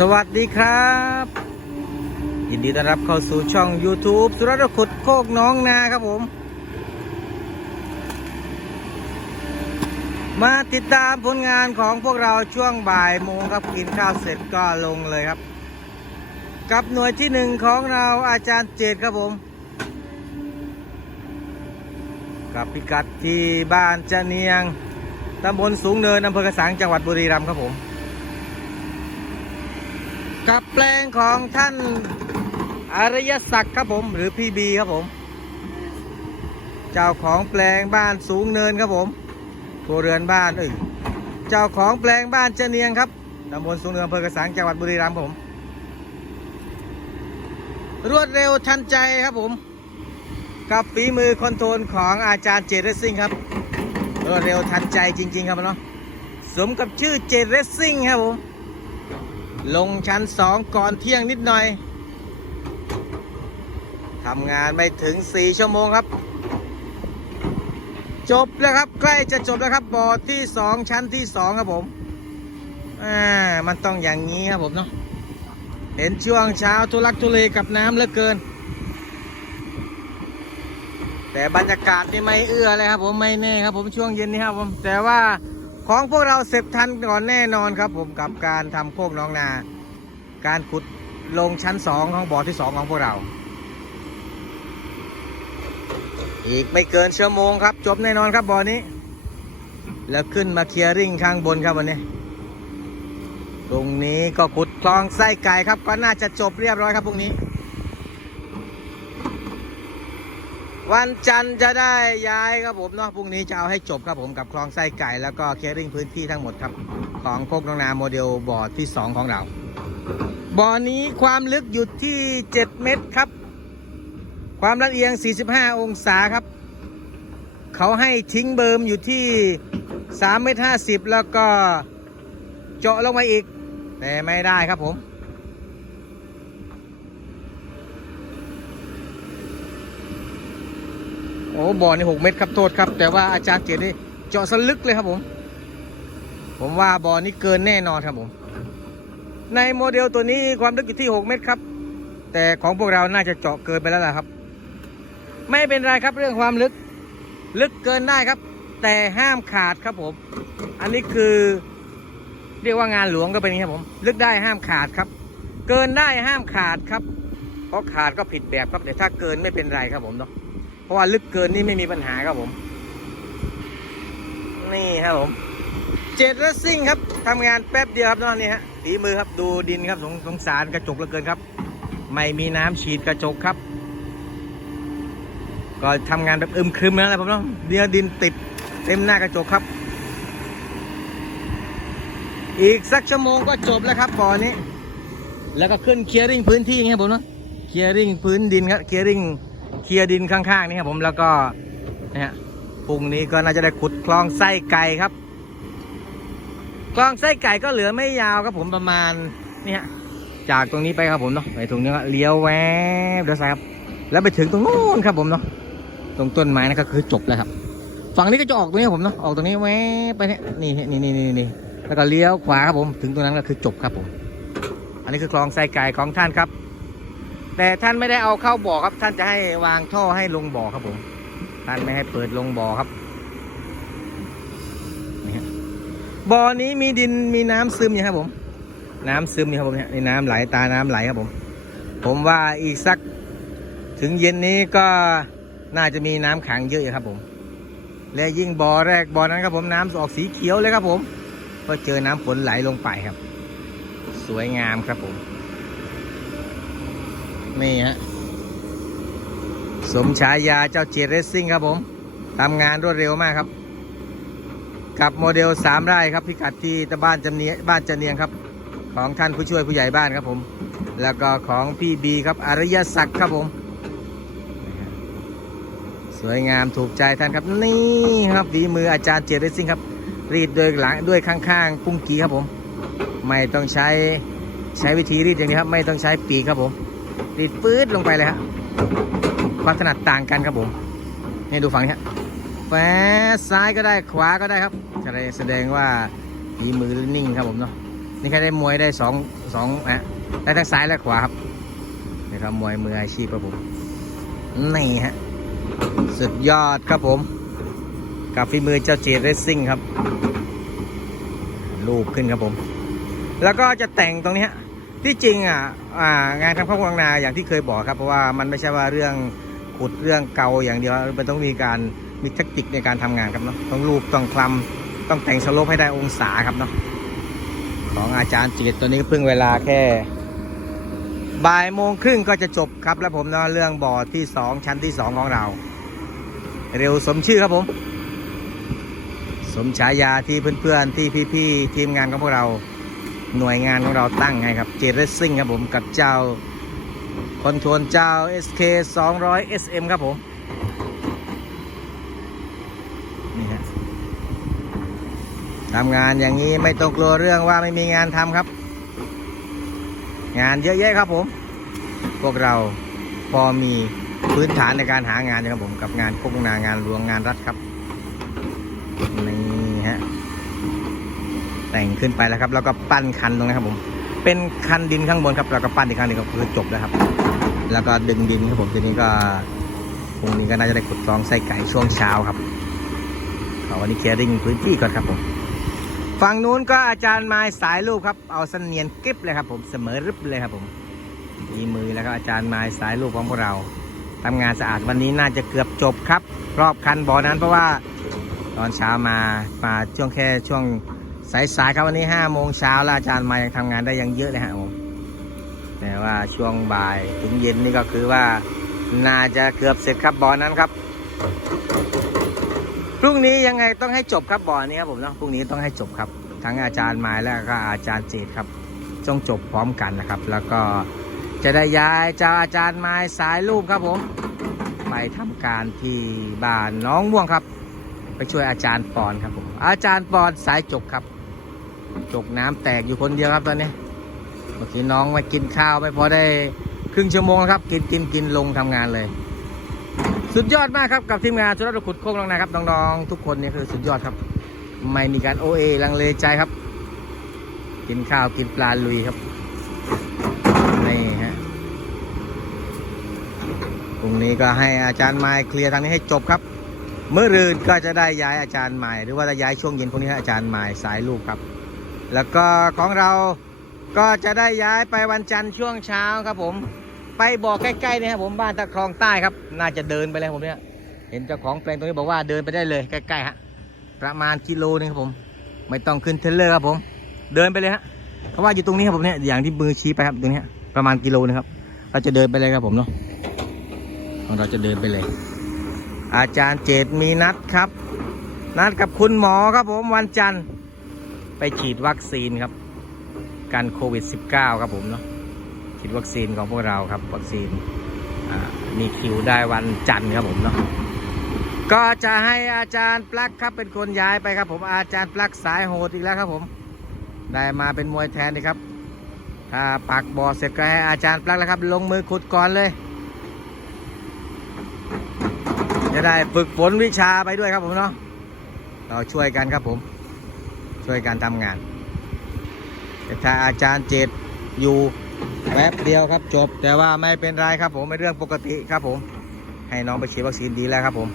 สวัสดีครับ ยินดีต้อนรับเข้าสู่ช่อง YouTube สุรรขุดโคกน้องนาครับผม มาติดตามผลงานของพวกเราช่วงบ่ายโมงครับกินข้าวเสร็จก็ลงเลยครับ กับหน่วยที่หนึ่งของเราอาจารย์เจตครับผม กับพิกัดที่บ้านจะเนียงตำบลสูงเนินอำเภอกระสังจังหวัดบุรีรัมย์ครับผม กับแปลงของท่านอริยศักดิ์ครับผม หรือพี่บีครับผม เจ้าของแปลงบ้านสูงเนินครับผมครัวเรือนบ้านเอ้ยเจ้าของแปลงบ้านเจเนียงครับตำบลสูงเนินอำเภอกระสังจังหวัดบุรีรัมย์ครับผม รวดเร็วทันใจครับผม กับฝีมือคอนโทรลของอาจารย์เจเรสซิ่งครับรวดเร็วทันใจจริง ๆ ครับเนาะสมกับชื่อเจเรสซิ่งครับผม ลงชั้นสองก่อนเที่ยงนิดหน่อยทำงานไม่ถึง4ชั่วโมงครับ จบแล้วครับ ใกล้จะจบแล้วครับบ่อที่2ชั้นที่2ครับผมอ่ามันต้องอย่างนี้ครับผมเนาะเห็นช่วงเช้าทุลักทุเลกับน้ำเหลือเกิน แต่บรรยากาศนี่ไม่เอื้อเลยครับผมไม่แน่ครับผมช่วงเย็นนี้ครับผมแต่ว่า ของพวกเราเสร็จทันก่อนแน่นอนครับ ผมกับการทำโคกน้องนา การขุดลงชั้นสองของบ่อที่สองของพวกเรา อีกไม่เกินชั่วโมงครับ จบแน่นอนครับบ่อนี้ แล้วขึ้นมาเคลียร์ริ่งข้างบนครับวันนี้ ตรงนี้ก็ขุดคลองไส้ไก่ครับก็น่าจะจบเรียบร้อยครับพรุ่งนี้ วันจันทร์จะได้ย้ายครับผมเนาะพรุ่งนี้จะเอาให้จบครับผมกับคลองไส้ไก่แล้วก็เคร์ริ่งพื้นที่ทั้งหมดครับ ของโคกน้องนาโมเดลบ่อที่ 2 ของเรา บ่อนี้ความลึกอยู่ที่ 7 เมตรครับ ความละเอียง 45 องศาครับ เขาให้ทิ้งเบิร์มอยู่ที่3เมตร50 แล้วก็เจาะลงมาอีก แต่ไม่ได้ครับผม โอ้บ่อนี่หกเมตรครับโทษครับ แต่ว่าอาจารย์เจตนี่เจาะสลึกเลยครับผม ผมว่าบ่อนี้เกินแน่นอนครับผม ในโมเดลตัวนี้ความลึกอยู่ที่6เมตรครับ แต่ของพวกเราน่าจะเจาะเกินไปแล้วล่ะครับ ไม่เป็นไรครับเรื่องความลึก ลึกเกินได้ครับ แต่ห้ามขาดครับผม อันนี้คือ เรียกว่างานหลวงก็เป็นอย่างนี้ครับผม ลึกได้ห้ามขาดครับ เกินได้ห้ามขาดครับเพราะขาดก็ผิดแบบครับแต่ถ้าเกินไม่เป็นไรครับผมเนาะ เพราะว่าลึกเกินนี่ไม่มีปัญหาครับผม นี่ครับผมเจ็ดรถซิ่งครับทำงานแป๊บเดียวครับนอนนี่ฮะฝีมือครับดูดินครับสงสงสารกระจกเหลือเกินครับ ไม่มีน้ำฉีดกระจกครับ ก็ทำงานแบบอึมครึมแล้วแหละผมเนาะเดียวดินติดเต็มหน้ากระจกครับ อีกสักชั่วโมงก็จบแล้วครับบ่อนี้ แล้วก็ขึ้นเคลียร์ริ่งพื้นที่อย่างผมเนาะเคลียร์ริ่งพื้นดินครับเคลียร์ริ่ง เคลียร์ดินข้างๆนี่ครับผมแล้วก็นะฮะพรุ่งนี้ก็น่าจะได้ขุดคลองไส้ไก่ครับ คลองไส้ไก่ก็เหลือไม่ยาวครับผมประมาณเนี่ยจากตรงนี้ไปครับผมเนาะไปตรงนี้ก็เลี้ยวแวบเดี๋ยวซ้ายครับ แล้วไปถึงตรงนู้นครับผมเนาะตรงต้นไม้นั่นก็คือจบแล้วครับ ฝั่งนี้ก็จะออกตรงนี้ครับผมเนาะออกตรงนี้แวบไปเนี่ยนี่นี่นี่นี่นี่แล้วก็เลี้ยวขวาครับผม ถึงตรงนั้นก็คือจบครับผม อันนี้คือคลองไส้ไก่ของท่านครับ แต่ท่านไม่ได้เอาเข้าบ่อครับ ท่านจะให้วางท่อให้ลงบ่อครับผม ท่านไม่ให้เปิดลงบ่อครับบ่อนี้มีดินมีน้ำซึมอยู่ครับผม น้ำซึมอยู่ครับผมเนี่ยนี่น้ำไหลตาน้ำไหลครับผม ผมว่าอีกสักถึงเย็นนี้ก็น่าจะมีน้ำขังเยอะครับผม และยิ่งบ่อแรกบ่อนั้นครับผมน้ำออกสีเขียวเลยครับผม ก็เจอน้ำฝนไหลลงไปครับ สวยงามครับผม นี่ฮะสมฉายาเจ้าเจเรสซิ่งครับผมทำงานรวดเร็วมากครับ กับโมเดลสามไร่ครับพิกัดที่ตะบ้านจำเนียบ้านจันเนียงครับ ของท่านผู้ช่วยผู้ใหญ่บ้านครับผม แล้วก็ของพี่บีครับอริยศักดิ์ครับผม สวยงามถูกใจท่านครับ นี่ครับฝีมืออาจารย์เจริญซิ่งครับ รีดโดยหลังด้วยข้างๆปุ้งกีครับผม ไม่ต้องใช้ใช้วิธีรีดอย่างนี้ครับ ไม่ต้องใช้ปีกครับผม รีดปื๊ดลงไปเลยครับความถนัดต่างกันครับผมนี่ดูฝั่งนี้ครับแฝซ้ายก็ได้ขวาก็ได้ครับจะได้แสดงว่าฝีมือนิ่งครับผมเนาะนี่แค่ได้มวยได้สองสองนะได้ทั้งซ้ายและขวาครับนี่ครับมวยมืออาชีพครับผมนี่ฮะสุดยอดครับผม กับฝีมือเจ้าเจดเรสซิ่งครับ รูปขึ้นครับผม แล้วก็จะแต่งตรงนี้ฮะ ที่จริงอะงานทำข้าวกวางนาอย่างที่เคยบอกครับ เพราะว่ามันไม่ใช่ว่าเรื่องขุดเรื่องเกาอย่างเดียวมันต้องมีการมีเทคนิคในการทำงานครับเนาะต้องรูปต้องคลำต้องแต่งสโลปให้ได้องศาครับเนาะของอาจารย์จิตตัวนี้เพิ่งเวลาแค่บ่ายโมงครึ่งก็จะจบครับ แล้วผมเนาะเรื่องบ่อที่สองชั้นที่สองของเรา เร็วสมชื่อครับผม สมฉายาที่เพื่อนๆที่พี่ๆทีมงานของพวกเรา หน่วยงานของเราตั้งให้ครับเจเรสซิ่งครับผมกับเจ้าคอนโทรลเจ้า SK 200 SM ครับผม นี่ฮะทำงานอย่างนี้ไม่ต้องกลัวเรื่องว่าไม่มีงานทำครับ งานเยอะแยะครับผม พวกเราพอมีพื้นฐานในการหางานนะครับผม กับงานโฆษณางานหลวงงานรัฐครับนี แต่งขึ้นไปแล้วครับ แล้วก็ปั้นคันตรงนี้ครับผม เป็นคันดินข้างบนครับแล้วก็ปั้นอีกครั้งหนึงก็คือจบแล้วครับ แล้วก็ดึงดินครับผมทีนี้ก็พรุ่งนี้ก็น่าจะได้ขุดคลองไส้ไก่ช่วงเช้าครับขอวันนี้เคลียร์ริ่งพื้นที่ก่อนครับผมฝั่งนู้นก็อาจารย์ไม้สายลูกครับเอาเสนียนกริบเลยครับผมเสมอรึบเลยครับผมมีมือแล้วก็อาจารย์ไม้สายลูกของพวกเราทำงานสะอาดวันนี้น่าจะเกือบจบครับ รอบคันบ่อนั้นเพราะว่าตอนเช้ามามาช่วงแค่ช่วง สายๆครับวันนี้ห้าโมงเช้าแล้วอาจารย์มายังทำงานได้ยังเยอะเลยฮะผมแต่ว่าช่วงบ่ายถึงเย็นนี่ก็คือว่าน่าจะเกือบเสร็จครับบ่อนั้นครับพรุ่งนี้ยังไงต้องให้จบครับบ่อนี้ครับผมเนาะพรุ่งนี้ต้องให้จบครับ ทั้งอาจารย์ไม้และก็อาจารย์เจตครับต้องจบพร้อมกันนะครับ แล้วก็จะได้ย้ายเจ้าอาจารย์ไม้สายรูปครับผมไปทำการที่บ้านน้องม่วงครับ ไปช่วยอาจารย์ปอนครับผมอาจารย์ปอนสายจกครับ จกน้ำแตกอยู่คนเดียวครับตอนนี้เมื่อกี้น้องมากินข้าวไม่พอได้ครึ่งชั่วโมงแล้วครับ กินกินกินลงทำงานเลย สุดยอดมากครับกับทีมงานชุดรถขุดโค้งลงนะครับน้องๆทุกคนนี่คือสุดยอดครับ ไม่มีการโอเอลังเลใจครับ กินข้าวกินปลาลุยครับนี่ฮะพรุ่งนี้ก็ให้อาจารย์ไมค์เคลียร์ทางนี้ให้จบครับเมื่อรืนก็จะได้ย้ายอาจารย์ใหม่ หรือว่าจะย้ายช่วงเย็นพวกนี้ให้อาจารย์ใหม่สายลูกครับ แล้วก็ของเราก็จะได้ย้ายไปวันจันทร์ช่วงเช้าครับผม ไปบอกใกล้ๆเนี่ยครับผมบ้านตะคลองใต้ครับ น่าจะเดินไปเลยผมเนี่ยเห็นเจ้าของแปลงตรงนี้บอกว่าเดินไปได้เลยใกล้ๆฮะประมาณกิโลนึงครับผม ไม่ต้องขึ้นเทเลอร์ครับผม เดินไปเลยฮะเพราะว่าอยู่ตรงนี้ครับผมเนี่ยอย่างที่มือชี้ไปครับตรงนี้ประมาณกิโลนึงครับเราจะเดินไปเลยครับผมเนาะของเราจะเดินไปเลย อาจารย์เจตมีนัดครับ นัดกับคุณหมอครับผมวันจันทร์ ไปฉีดวัคซีนครับ กันโควิด -19 ครับผมเนาะฉีดวัคซีนของพวกเราครับ วัคซีนมีคิวได้วันจันทร์ครับผมเนาะก็จะให้อาจารย์ปลั๊กครับเป็นคนย้ายไปครับ ผมอาจารย์ปลั๊กสายโหดอีกแล้วครับผม ได้มาเป็นมวยแทนนี่ครับถ้าปักบอเสร็จก็ให้อาจารย์ปลั๊กแล้วครับ ลงมือขุดก่อนเลย จะได้ฝึกฝนวิชาไปด้วยครับผมเนาะเราช่วยกันครับผม ช่วยกันทำงานแต่ถ้าอาจารย์เจตอยู่แป๊บเดียวครับจบ แต่ว่าไม่เป็นไรครับผมเป็นเรื่องปกติครับผม ให้น้องไปฉีดวัคซีนดีแล้วครับผม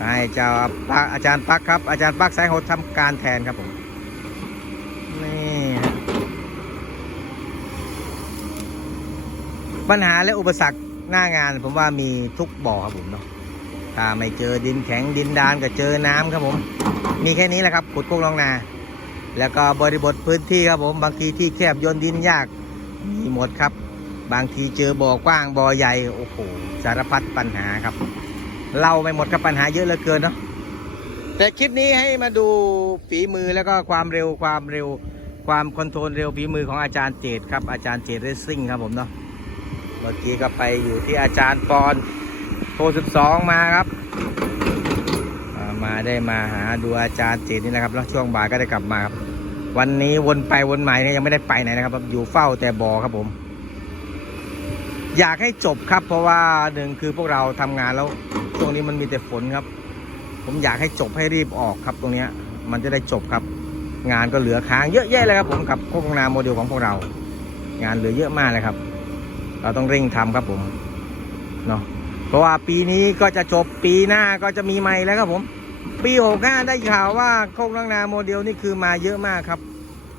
ให้เจ้าอาจารย์ปักครับ อาจารย์ปักสายโหดทำการแทนครับผมนี่ปัญหาและอุปสรรคหน้างานผมว่ามีทุกบ่อครับผมเนาะถ้าไม่เจอดินแข็งดินดานก็เจอน้ำครับผม มีแค่นี้แหละครับขุดพวกลองนา แล้วก็บริบทพื้นที่ครับผมบางทีที่แคบยนดินยากมีหมดครับ บางทีเจอบ่อกว้างบ่อใหญ่โอ้โหสารพัดปัญหาครับ เล่าไม่หมดครับปัญหาเยอะเหลือเกินเนาะแต่คลิปนี้ให้มาดูฝีมือแล้วก็ความเร็วความเร็ว ความคอนโทรลเร็วฝีมือของอาจารย์เจตครับอาจารย์เจตเรซซิ่งครับผมเนาะเมื่อกี้ก็ไปอยู่ที่อาจารย์ปอนโทร12 มาครับ ได้มาหาดูอาจารย์เจตนี่นะครับแล้วช่วงบ่ายก็ได้กลับมาครับวันนี้วนไปวนมาเนี่ยยังไม่ได้ไปไหนนะครับ อยู่เฝ้าแต่บอครับผม อยากให้จบครับ เพราะว่าหนึ่งคือพวกเราทำงานแล้วช่วงนี้มันมีแต่ฝนครับ ผมอยากให้จบให้รีบออกครับ ตรงเนี้ย มันจะได้จบครับ งานก็เหลือค้างเยอะแยะเลยครับ ผมกับโคกนาโมเดลของพวกเรา งานเหลือเยอะมากเลยครับ เราต้องเร่งทำครับผมเนาะเพราะว่าปีนี้ก็จะจบปีหน้าก็จะมีใหม่แล้วครับผม ปีหกห้าได้ข่าวว่าโคกนาโมเดลนี่คือมาเยอะมากครับ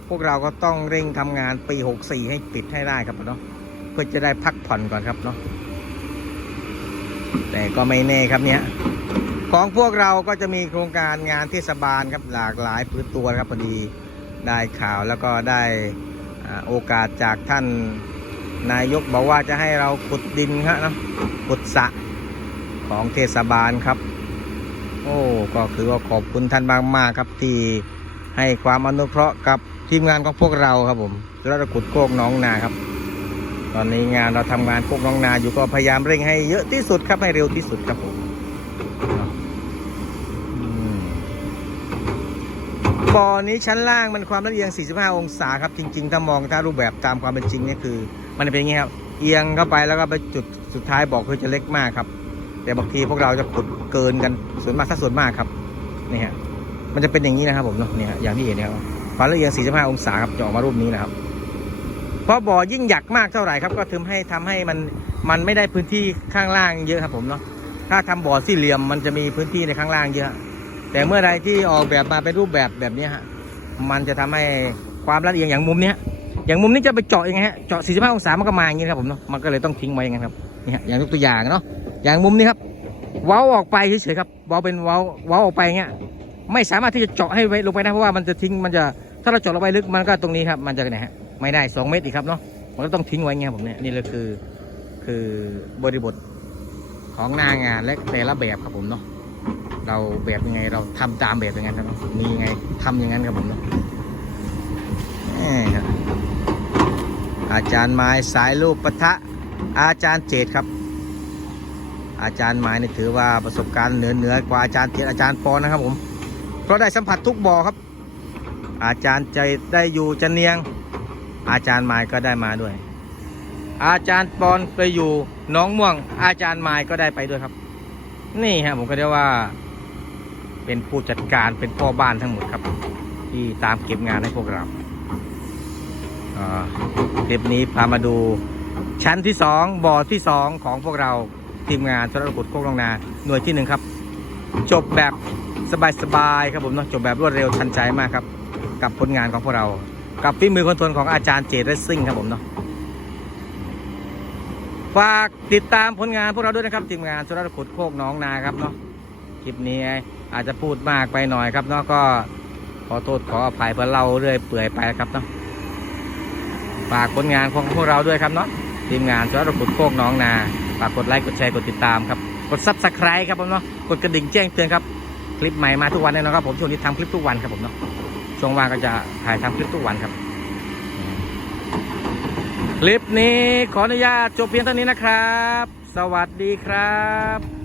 พวกเราก็ต้องเร่งทำงานปีหกสี่ให้ปิดให้ได้ครับเนาะเพื่อจะได้พักผ่อนก่อนครับเนาะแต่ก็ไม่แน่ครับเนี่ยของพวกเราก็จะมีโครงการงานเทศบาลครับหลากหลายพื้นตัวครับพอดีได้ข่าวแล้วก็ได้โอกาสจากท่านนายกบอกว่าจะให้เราขุดดินครับเนาะขุดสะของเทศบาลครับ โอ้ก็คือว่าขอบคุณท่านมากๆครับที่ให้ความอนุเคราะห์กับทีมงานของพวกเราครับผมแล้วเราขุดโคกน้องนาครับ ตอนนี้งานเราทำงานโคกน้องนาอยู่ก็พยายามเร่งให้เยอะที่สุดครับให้เร็วที่สุดครับผมบ่อนี้ชั้นล่างมันความละเอียง 45 องศาครับ จริง ๆ ถ้ามองถ้ารูปแบบตามความเป็นจริงนี่คือ มันเป็นอย่างนี้ครับ เอียงเข้าไปแล้วก็ไปจุดสุดท้ายบ่อคือจะเล็กมากครับ แต่บางทีพวกเราจะขุดเกินกันส่วนมากถ้าส่วนมากครับนี่ฮะมันจะเป็นอย่างนี้นะครับผมเนาะนี่ฮะอย่างที่เห็นเนี่ยครับความละเอียง45 องศาครับจะออกมารูปนี้นะครับเพราะบ่อยิ่งหยักมากเท่าไหร่ครับ ก็ทำให้ทำให้มันมันไม่ได้พื้นที่ข้างล่างเยอะครับผมเนาะถ้าทำบ่อสี่เหลี่ยมมันจะมีพื้นที่ในข้างล่างเยอะ แต่เมื่อใดที่ออกแบบมาเป็นรูปแบบแบบนี้ฮะมันจะทำให้ความละเอียงอย่างมุมเนี้ยอย่างมุมนี้จะไปเจาะยังไงฮะเจาะ 45 องศามันก็มาอย่างนี้ครับผมเนาะมันก็เลยต้องทิ้งไว้อย่างนั้นครับนี่ฮะอย่างยกตัวอย่างเนาะ อย่างมุมนี้ครับ เว้าออกไปเฉยๆครับเว้าเป็นเว้าเว้าออกไปอย่างเงี้ยไม่สามารถที่จะเจาะให้ไว้ลงไปได้เพราะว่ามันจะทิ้งมันจะถ้าเราเจาะลงไปลึกมันก็ตรงนี้ครับ มันจะไหนฮะไม่ได้ 2 เมตรอีกครับเนาะมันก็ต้องทิ้งไว้อย่างเงี้ยผมเนี่ยนี่เลยคือคือบริบทของหน้างานและแต่ละแบบครับผมเนาะเราแบบยังไงเราทำตามแบบอย่างนั้นครับมียังไงทำอย่างนั้นครับผมเนาะอาจารย์ไม้สายรูปปะทะอาจารย์เจตครับ อาจารย์ไม้นี่ถือว่าประสบการณ์เหนือเหนือกว่าอาจารย์เจตอาจารย์ปอนะครับผมเพราะได้สัมผัสทุกบ่อครับ อาจารย์ใจได้อยู่จะเนียง อาจารย์ไม้ก็ได้มาด้วย อาจารย์ปอนไปอยู่น้องม่วง อาจารย์ไม้ก็ได้ไปด้วยครับ นี่ฮะผมก็เรียกว่า เป็นผู้จัดการเป็นพ่อบ้านทั้งหมดครับ ที่ตามเก็บงานให้พวกเราอ่าคลิปนี้พามาดูชั้นที่สองบ่อที่สองของพวกเรา ทีมงานชนรบุตรโคกลงนา หน่วยที่หนึ่งครับ จบแบบสบายๆครับผมเนาะจบแบบรวดเร็วทันใจมากครับ กับผลงานของพวกเรา กับฝีมือคนทนของอาจารย์เจตเรสซิ่งครับผมเนาะฝากติดตามผลงานพวกเราด้วยนะครับทีมงานสุรขุดโคกน้องนาครับเนาะคลิปนี้อาจจะพูดมากไปหน่อยครับเนาะก็ขอโทษขออภัยเพื่อเล่าเรื่อยเปื่อยไปครับเนาะฝากผลงานของพวกเราด้วยครับเนาะทีมงานสุรขุดโคกน้องนาากกดไลค์กดแชร์กดติดตามครับกดซับสไครต์ครับผมเนาะกดกระดิ่งแจ้งเตือนครับคลิปใหม่มาทุกวันแน่นอนครับผมช่วงนี้ทำคลิปทุกวันครับผมเนาะช่วงว่างก็จะถ่ายทำคลิปทุกวันครับ คลิปนี้ขออนุญาตจบเพียงเท่านี้นะครับ สวัสดีครับ